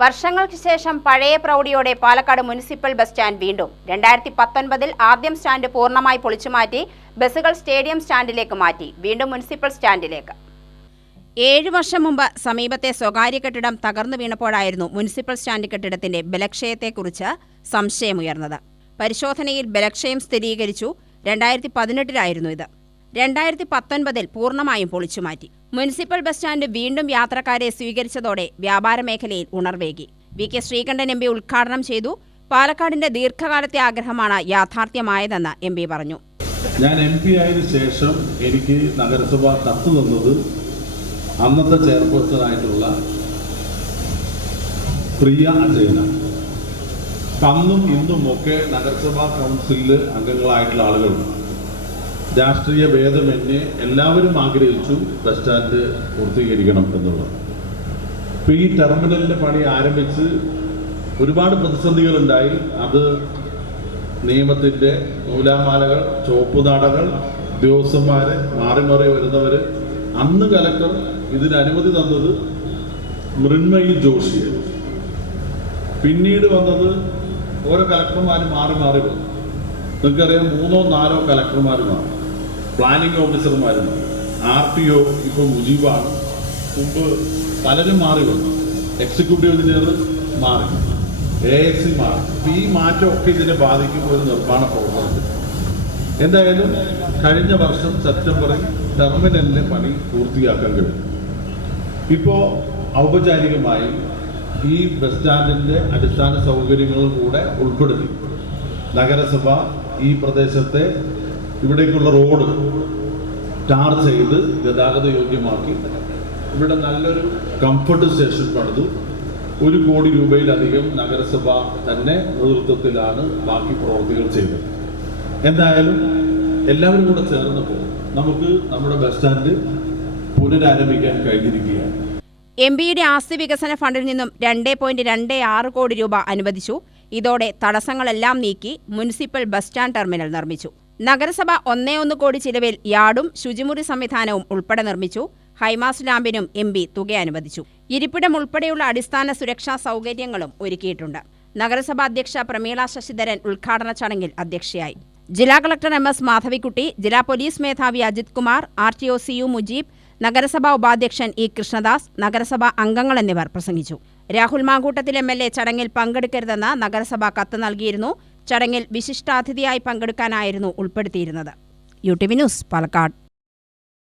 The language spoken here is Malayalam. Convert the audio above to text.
വർഷങ്ങൾക്ക് ശേഷം പഴയ പ്രൗഢിയോടെ പാലക്കാട് മുനിസിപ്പൽ ബസ് സ്റ്റാൻഡ് വീണ്ടും. രണ്ടായിരത്തി പത്തൊൻപതിൽ ആദ്യം സ്റ്റാൻഡ് പൂർണമായി പൊളിച്ചുമാറ്റി ബസ്സുകൾ സ്റ്റേഡിയം സ്റ്റാൻഡിലേക്ക് മാറ്റി വീണ്ടും മുനിസിപ്പൽ സ്റ്റാൻഡിലേക്ക്. ഏഴു വർഷം മുമ്പ് സമീപത്തെ സ്വകാര്യ കെട്ടിടം തകർന്നു വീണപ്പോഴായിരുന്നു മുനിസിപ്പൽ സ്റ്റാൻഡ് കെട്ടിടത്തിന്റെ ബലക്ഷയത്തെക്കുറിച്ച് സംശയമുയർന്നത്. പരിശോധനയിൽ ബലക്ഷയം സ്ഥിരീകരിച്ചു. രണ്ടായിരത്തി പതിനെട്ടിലായിരുന്നു ഇത്. രണ്ടായിരത്തി പത്തൊൻപതിൽ പൂർണമായും പൊളിച്ചുമാറ്റി മുനിസിപ്പൽ ബസ് സ്റ്റാൻഡ് വീണ്ടും യാത്രക്കാരെ സ്വീകരിച്ചതോടെ വ്യാപാര മേഖലയിൽ ഉണർവേകി. V K Sreekandan M P ഉദ്ഘാടനം ചെയ്തു. പാലക്കാടിന്റെ ദീർഘകാലത്തെ ആഗ്രഹമാണ് യാഥാർത്ഥ്യമായതെന്ന് എം പി പറഞ്ഞു. ഞാൻ എം പി ആയതിനു ശേഷം എനിക്ക് നഗരസഭ കത്ത് തന്നത് അന്നത്തെ ചെയർപേഴ്സണായിട്ടുള്ള പ്രിയ അജയന അന്നും ഇന്നും ഒക്കെ നഗരസഭാ കൗൺസിലിൽ അംഗങ്ങളായിട്ടുള്ള ആളുകൾ രാഷ്ട്രീയ ഭേദമന്യേ എല്ലാവരും ആഗ്രഹിച്ചു ബസ് സ്റ്റാൻഡ് പൂർത്തീകരിക്കണം എന്നുള്ളത്. ഇപ്പൊ ഈ ടെർമിനലിന്റെ പണി ആരംഭിച്ച് ഒരുപാട് പ്രതിസന്ധികൾ ഉണ്ടായി അത് നിയമത്തിന്റെ നൂലാമാലകൾ ചോപ്പുനാടകൾ ഉദ്യോഗസ്ഥന്മാര് മാറി മാറി വരുന്നവര് അന്ന് കലക്ടർ ഇതിന് അനുമതി തന്നത് മൃണ്മയി ജോഷിയെ പിന്നീട് വന്നത് ഓരോ കലക്ടർമാർ മാറി മാറി വന്നു. നിങ്ങൾക്കറിയാം മൂന്നോ നാലോ കലക്ടർമാർ മാറി പ്ലാനിംഗ് ഓഫീസർമാരും ആർ ടി ഒ ഇപ്പോൾ മുജീബാണ്. മുമ്പ് പലരും മാറി വന്നു. എക്സിക്യൂട്ടീവ് എഞ്ചിനീയർ മാറി. എ എക്സ് മാറി. അപ്പൊ ഈ മാറ്റമൊക്കെ ഇതിനെ ബാധിക്കും ഒരു നിർമ്മാണ പ്രവർത്തനത്തിൽ. എന്തായാലും കഴിഞ്ഞ വർഷം സെപ്റ്റംബറിൽ ടെർമിനലിന്റെ പണി പൂർത്തിയാക്കാൻ കഴിയും. ഇപ്പോൾ ഔപചാരികമായി ഈ ബസ് സ്റ്റാൻഡിന്റെ അടിസ്ഥാന സൗകര്യങ്ങളും കൂടെ ഉൾപ്പെടുത്തി. നഗരസഭ ഈ പ്രദേശത്തെ ഇവിടേക്കുള്ള റോഡ് ടാർ ചെയ്ത് ഗതാഗത യോഗ്യമാക്കി ഇവിടെ നല്ലൊരു കംഫർട്ട് സ്റ്റേഷൻ പണിതു. ഒരു കോടി രൂപയിലധികം നഗരസഭ തന്നെ നേതൃത്വത്തിലാണ് ബാക്കി പ്രവൃത്തികൾ ചെയ്തത്. എന്തായാലും എല്ലാവരും കൂടെ ചേർന്നപ്പോൾ നമുക്ക് നമ്മുടെ ബസ് സ്റ്റാൻഡ് പുനരാരംഭിക്കാൻ കഴിഞ്ഞിരിക്കുകയാണ്. എം പിയുടെ ആസ്തി വികസന ഫണ്ടിൽ നിന്നും രണ്ട് പോയിന്റ് രണ്ട് ആറ് കോടി രൂപ അനുവദിച്ചു. ഇതോടെ തടസ്സങ്ങളെല്ലാം നീക്കി മുനിസിപ്പൽ ബസ് സ്റ്റാൻഡ് ടെർമിനൽ നിർമ്മിച്ചു. നഗരസഭ ഒന്നേ ഒന്ന് കോടി ചിലവിൽ യാർഡും ശുചിമുറി സംവിധാനവും ഉൾപ്പെടെ നിർമ്മിച്ചു. ഹൈമാസ് ലാമ്പിനും എം പി തുക അനുവദിച്ചു. ഇരിപ്പിടം ഉൾപ്പെടെയുള്ള അടിസ്ഥാന സുരക്ഷാ സൗകര്യങ്ങളും ഒരുക്കിയിട്ടുണ്ട്. നഗരസഭാ അധ്യക്ഷ പ്രമീള ശശിധരൻ ഉദ്ഘാടന ചടങ്ങിൽ അധ്യക്ഷയായി. ജില്ലാ കളക്ടർ എം എസ് മാധവിക്കുട്ടി ജില്ലാ പോലീസ് മേധാവി Ajith Kumar R T O C U Mujeeb നഗരസഭാ ഉപാധ്യക്ഷൻ ഇ കൃഷ്ണദാസ് നഗരസഭാ അംഗങ്ങൾ എന്നിവർ പ്രസംഗിച്ചു. Rahul Mamkootathil M L A ചടങ്ങിൽ പങ്കെടുക്കരുതെന്ന് നഗരസഭ കത്ത് നൽകിയിരുന്നു. ചടങ്ങിൽ വിശിഷ്ടാതിഥിയായി പങ്കെടുക്കാനായിരുന്നു ഉൾപ്പെടുത്തിയിരുന്നത്. U T V news Palakkad.